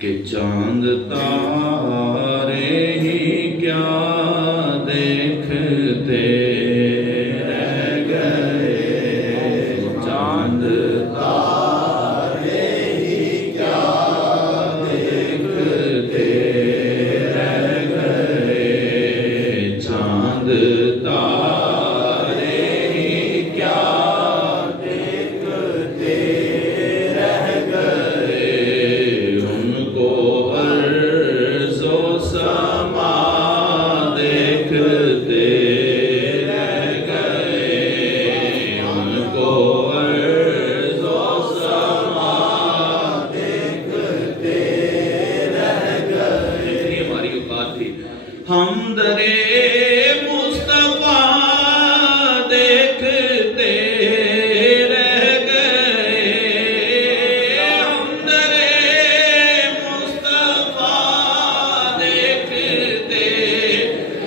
کہ چاند تارے ہی کیا دیکھتے رہ گئے، چاند تارے ہی کیا دیکھتے رہ گئے، چاند تارے ہی کیا دیکھتے رہ گئے، ان کو عرض و سما دیکھتے رہ گئے، ان کو عرض و سما دیکھتے رہ گئے۔ اتنی ہماری اوقات تھی، ہم درے مصطفیٰ دیکھتے رہ گئے، ہم درے مصطفیٰ دیکھتے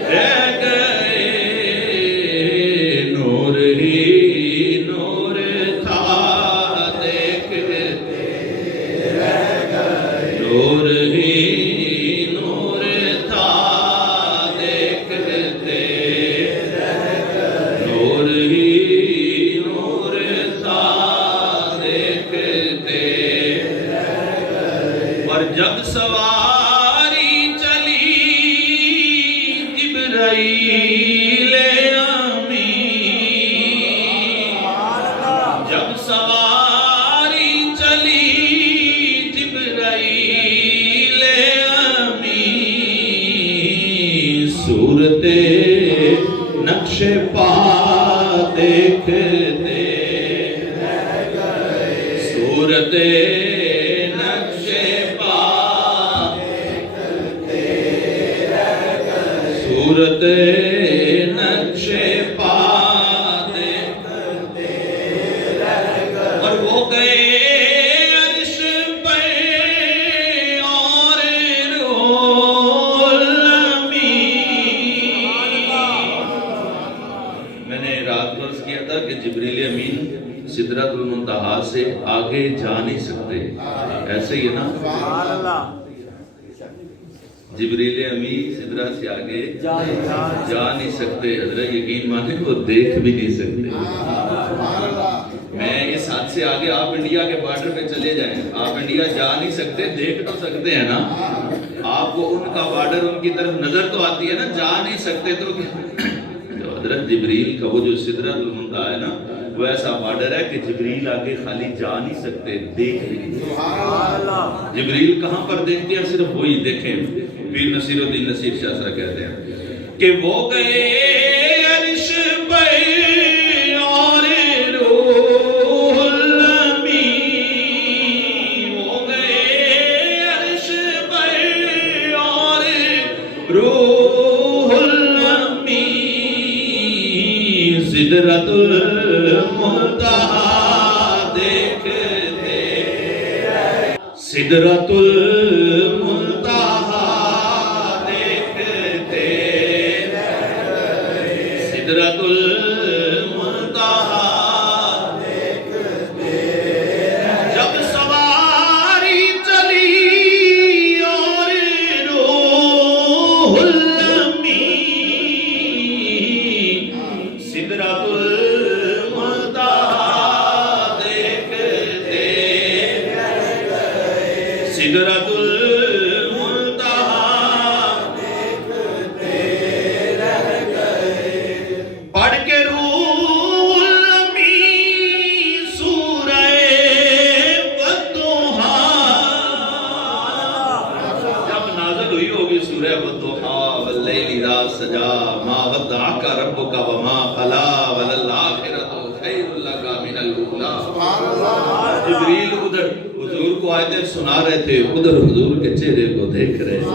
رہ گئے، نور ہی نور تھا دیکھتے رہ گئے، نور ہی نور تھا دیکھتے رہ گئے، نور ہی نور تھا دیکھتے رہ گئے، اور جب سواری چلی جبرائیل امین، جب سواری چلی جبرائیل امین، صورت نقش پا دیکھتے رہ گئے، صورت نقش پا دیکھتے رہ گئے، صورت نقش پا دیکھتے رہ گئے، اور وہ گئے عرش پر اور روح الامین۔ میں نے رات کو عرض کیا تھا کہ جبریل امین سدرۃ المنتہا سے آگے جا نہیں سکتے، ایسے ہی ہے نا؟ جبریل امین سدرہ سے آگے جا نہیں سکتے، حضرت یقین مانیں وہ دیکھ بھی نہیں سکتے۔ میں اس حد سے آگے آپ انڈیا کے بارڈر پہ چلے جائیں، آپ انڈیا جا نہیں سکتے، دیکھ تو سکتے ہیں نا، آپ کو ان کا بارڈر ان کی طرف نظر تو آتی ہے نا، جا نہیں سکتے تو حضرت جبریل کا وہ جو سدرۃ المنتہا ہے نا، وہ ایسا بارڈر ہے کہ جبریل آگے خالی جا نہیں سکتے، دیکھ نہیں سکتے۔ جبریل کہاں پر دیکھتے ہیں؟ صرف وہی دیکھیں، پیر نصیر الدین نصیر شاہ صاحب کہتے ہیں کہ وہ گئے عرش پر اور روح الامین، وہ گئے عرش پر اور روح الامین، سدرۃ المنتہا دیکھتے، سدرۃ المنتہا دیکھتے رہ گئے، سدرۃ المنتہا دیکھتے رہ گئے، جب سواری چلی اور روح الامین، سدرۃ المنتہا دیکھتے رہ گئے، سدرۃ المنتہا دیکھتے رہ گئے، پڑھ کے روح الامین سورہ والضحیٰ، جب نازل ہوئی ہوگی سورہ والضحیٰ واللیل اذا سجا ما ودعک ربک وما قلی وللآخرۃ خیر لک من الاولی۔ جبریل ادھر حضور کو آیتیں سنا رہے تھے، ادھر حضور کے چہرے کو دیکھ رہے تھے۔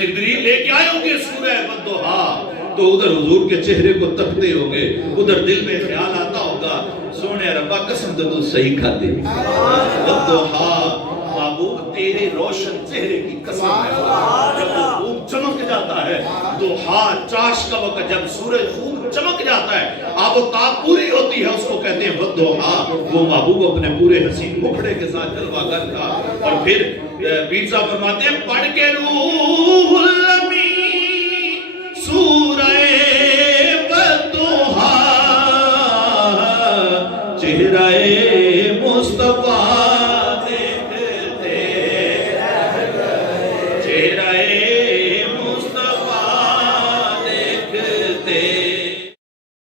جبریل لے کے آئے ہوں گے سورہ والضحیٰ تو ادھر حضور کے چہرے کو تکتے ہوں گے، ادھر دل میں خیال آتا ہوگا سونے ربا قسم تو صحیح کھاتے، والضحیٰ محبوب تیرے روشن چہرے کی قسم ہے، جب وہ خوب چمک جاتا ہے، ضحیٰ چاش کا وقت جب سورج خوب چمک جاتا ہے، آب و تاب پوری ہوتی ہے، اس کو کہتے ہیں والضحیٰ۔ وہ محبوب اپنے پورے حسین مکھڑے کے ساتھ جلوہ گر تھا، اور پھر پیر صاحب فرماتے ہیں پڑھ کے روح الامین سورہ والضحیٰ چہرہ مصطفیٰ دیکھتے رہ گئے، چہرہ